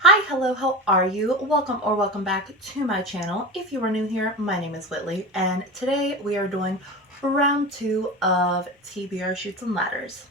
Hi, hello, how are you? Welcome or welcome back to my channel. If you are new here, my name is Whitley, and today we are doing round 2 of TBR Chutes and Ladders.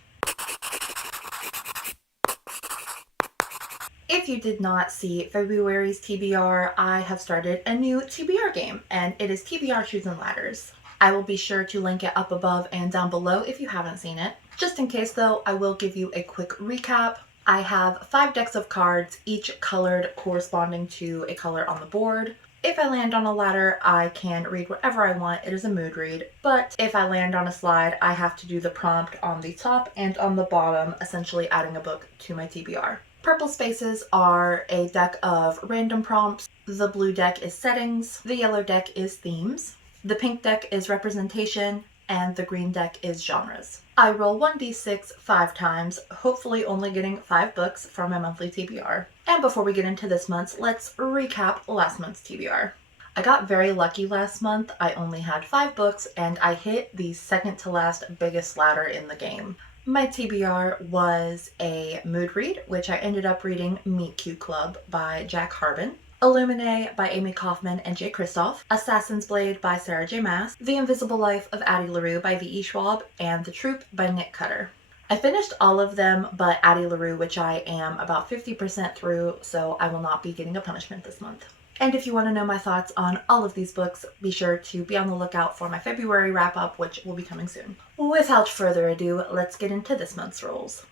If you did not see February's TBR, I have started a new TBR game, and it is TBR Chutes and Ladders. I will be sure to link it up above and down below if you haven't seen it. Just in case though, I will give you a quick recap. I have 5 decks of cards, each colored corresponding to a color on the board. If I land on a ladder, I can read whatever I want. It is a mood read. But if I land on a slide, I have to do the prompt on the top and on the bottom, essentially adding a book to my TBR. Purple spaces are a deck of random prompts. The blue deck is settings. The yellow deck is themes. The pink deck is representation, and the green deck is genres. I roll 1d6 5 times, hopefully only getting 5 books from my monthly TBR. And before we get into this month's, let's recap last month's TBR. I got very lucky last month. I only had 5 books and I hit the second to last biggest ladder in the game. My TBR was a mood read, which I ended up reading Meet Cute Club by Jack Harbin, Illuminae by Amy Kaufman and Jay Kristoff, Assassin's Blade by Sarah J. Maas, The Invisible Life of Addie LaRue by V.E. Schwab, and The Troop by Nick Cutter. I finished all of them but Addie LaRue, which I am about 50% through, so I will not be getting a punishment this month. And if you want to know my thoughts on all of these books, be sure to be on the lookout for my February wrap-up, which will be coming soon. Without further ado, let's get into this month's rolls.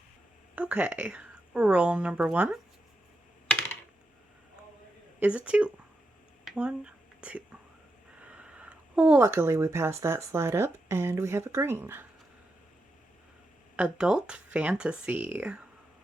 Okay, roll number 1 is a 2. 1, 2. Luckily we passed that slide up and we have a green. Adult fantasy.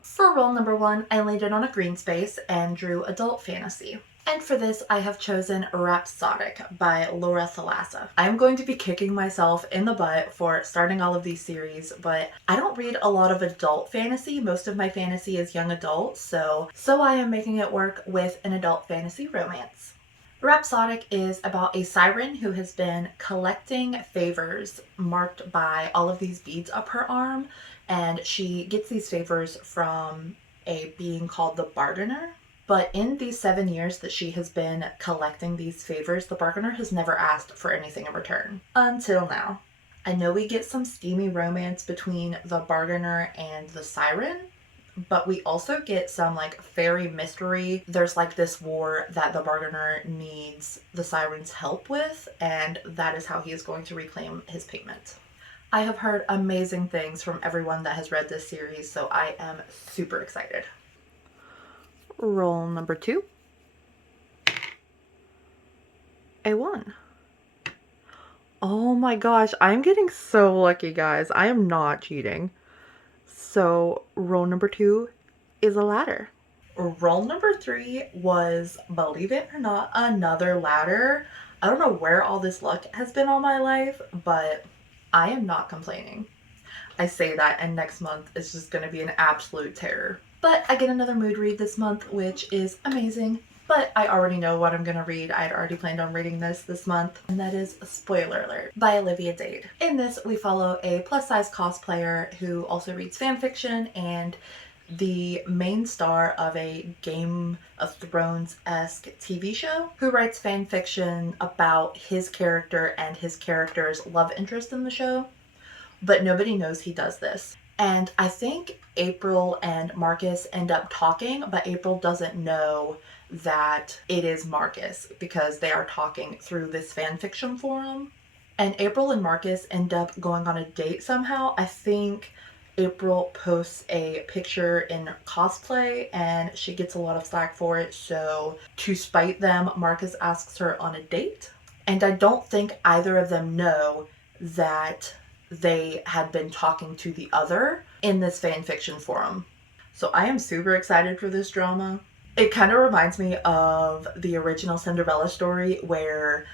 For roll number 1, I landed on a green space and drew adult fantasy. And for this, I have chosen Rhapsodic by Laura Thalassa. I'm going to be kicking myself in the butt for starting all of these series, but I don't read a lot of adult fantasy. Most of my fantasy is young adult, so I am making it work with an adult fantasy romance. Rhapsodic is about a siren who has been collecting favors marked by all of these beads up her arm, and she gets these favors from a being called the Bargainer. But in these 7 years that she has been collecting these favors, the Bargainer has never asked for anything in return. Until now. I know we get some steamy romance between the Bargainer and the Siren, but we also get some like fairy mystery. There's like this war that the Bargainer needs the Siren's help with, and that is how he is going to reclaim his payment. I have heard amazing things from everyone that has read this series, so I am super excited. Roll number 2. A 1. Oh my gosh, I'm getting so lucky, guys. I am not cheating. So roll number 2 is a ladder. Roll number 3 was, believe it or not, another ladder. I don't know where all this luck has been all my life, but I am not complaining. I say that, and next month is just going to be an absolute terror. But I get another mood read this month, which is amazing. But I already know what I'm going to read. I had already planned on reading this month, and that is Spoiler Alert by Olivia Dade. In this, we follow a plus-size cosplayer who also reads fanfiction and the main star of a Game of Thrones-esque TV show who writes fanfiction about his character and his character's love interest in the show. But nobody knows he does this. And I think April and Marcus end up talking, but April doesn't know that it is Marcus because they are talking through this fanfiction forum. And April and Marcus end up going on a date somehow. I think April posts a picture in cosplay and she gets a lot of slack for it. So to spite them, Marcus asks her on a date. And I don't think either of them know that they had been talking to the other in this fanfiction forum. So I am super excited for this drama. It kind of reminds me of the original Cinderella story where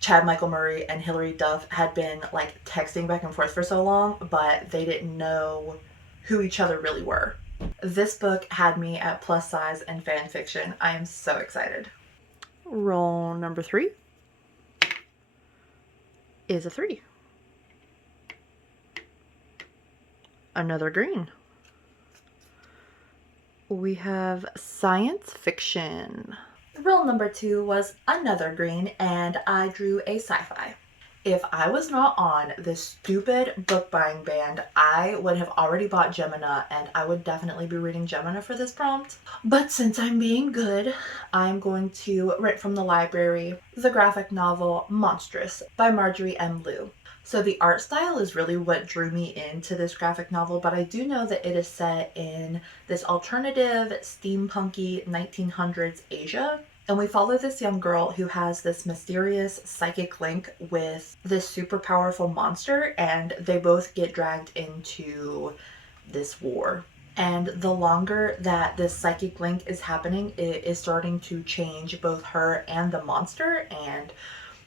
Chad Michael Murray and Hilary Duff had been like texting back and forth for so long, but they didn't know who each other really were. This book had me at plus size and fanfiction. I am so excited. Roll number 3 is a 3. Another green. we have science fiction. Rule number 2 was another green, and I drew a sci-fi. If I was not on this stupid book buying band, I would have already bought Gemina, and I would definitely be reading Gemina for this prompt. But since I'm being good, I'm going to rent from the library the graphic novel Monstrous by Marjorie M. Liu. So the art style is really what drew me into this graphic novel, but I do know that it is set in this alternative, steampunky 1900s Asia. And we follow this young girl who has this mysterious psychic link with this super powerful monster, and they both get dragged into this war. And the longer that this psychic link is happening, it is starting to change both her and the monster, and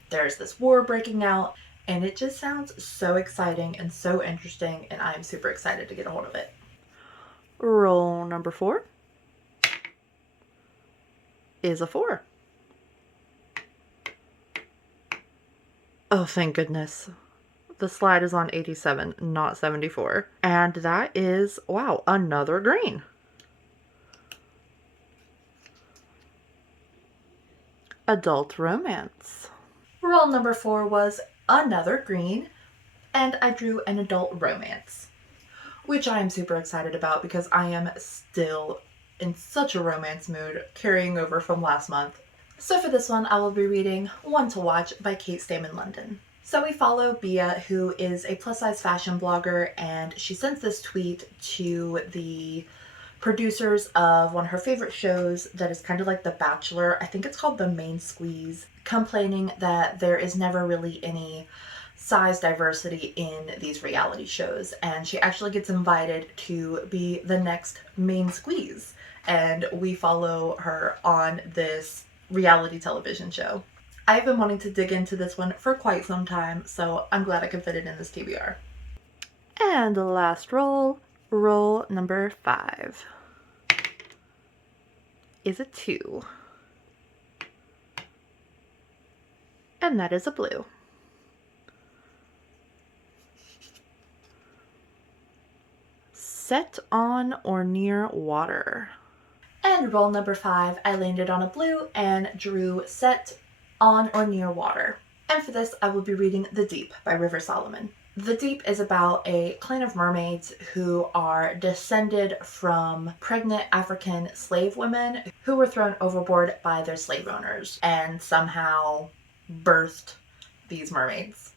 there's this war breaking out. And it just sounds so exciting and so interesting, and I'm super excited to get a hold of it. Roll number 4 is a 4. Oh, thank goodness. The slide is on 87, not 74. And that is, wow, another green. Adult romance. Roll number 4 was another green, and I drew an adult romance, which I am super excited about because I am still in such a romance mood carrying over from last month. So for this one, I will be reading One to Watch by Kate Stamen London. So we follow Bia, who is a plus-size fashion blogger, and she sends this tweet to the producers of one of her favorite shows that is kind of like The Bachelor. I think it's called The Main Squeeze, complaining that there is never really any size diversity in these reality shows, and she actually gets invited to be the next Main Squeeze, and we follow her on this reality television show. I've been wanting to dig into this one for quite some time, so I'm glad I could fit it in this TBR. And the last roll number 5 is a 2. And that is a blue. Set on or near water. And roll number 5, I landed on a blue and drew set on or near water. And for this, I will be reading The Deep by River Solomon. The Deep is about a clan of mermaids who are descended from pregnant African slave women who were thrown overboard by their slave owners and somehow birthed these mermaids.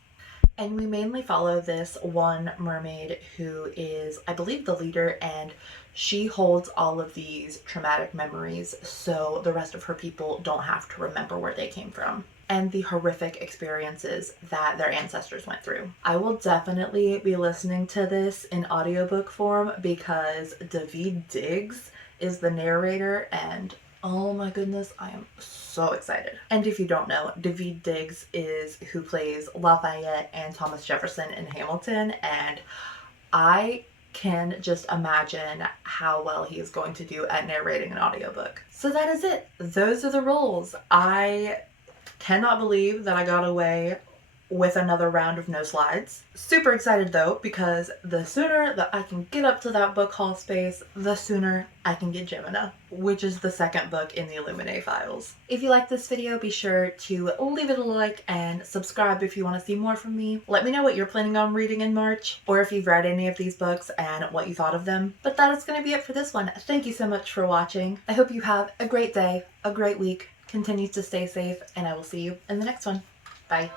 And we mainly follow this one mermaid who is, I believe, the leader, and she holds all of these traumatic memories so the rest of her people don't have to remember where they came from and the horrific experiences that their ancestors went through. I will definitely be listening to this in audiobook form because David Diggs is the narrator, and oh my goodness, I am so excited. And if you don't know, David Diggs is who plays Lafayette and Thomas Jefferson in Hamilton, and I can just imagine how well he is going to do at narrating an audiobook. So that is it. Those are the roles. I cannot believe that I got away with another round of no slides. Super excited though, because the sooner that I can get up to that book haul space, the sooner I can get Gemina, which is the second book in the Illuminae files. If you like this video, be sure to leave it a like and subscribe if you want to see more from me. Let me know what you're planning on reading in March, or if you've read any of these books and what you thought of them. But that is going to be it for this one. Thank you so much for watching. I hope you have a great day, a great week, continue to stay safe, and I will see you in the next one. Bye.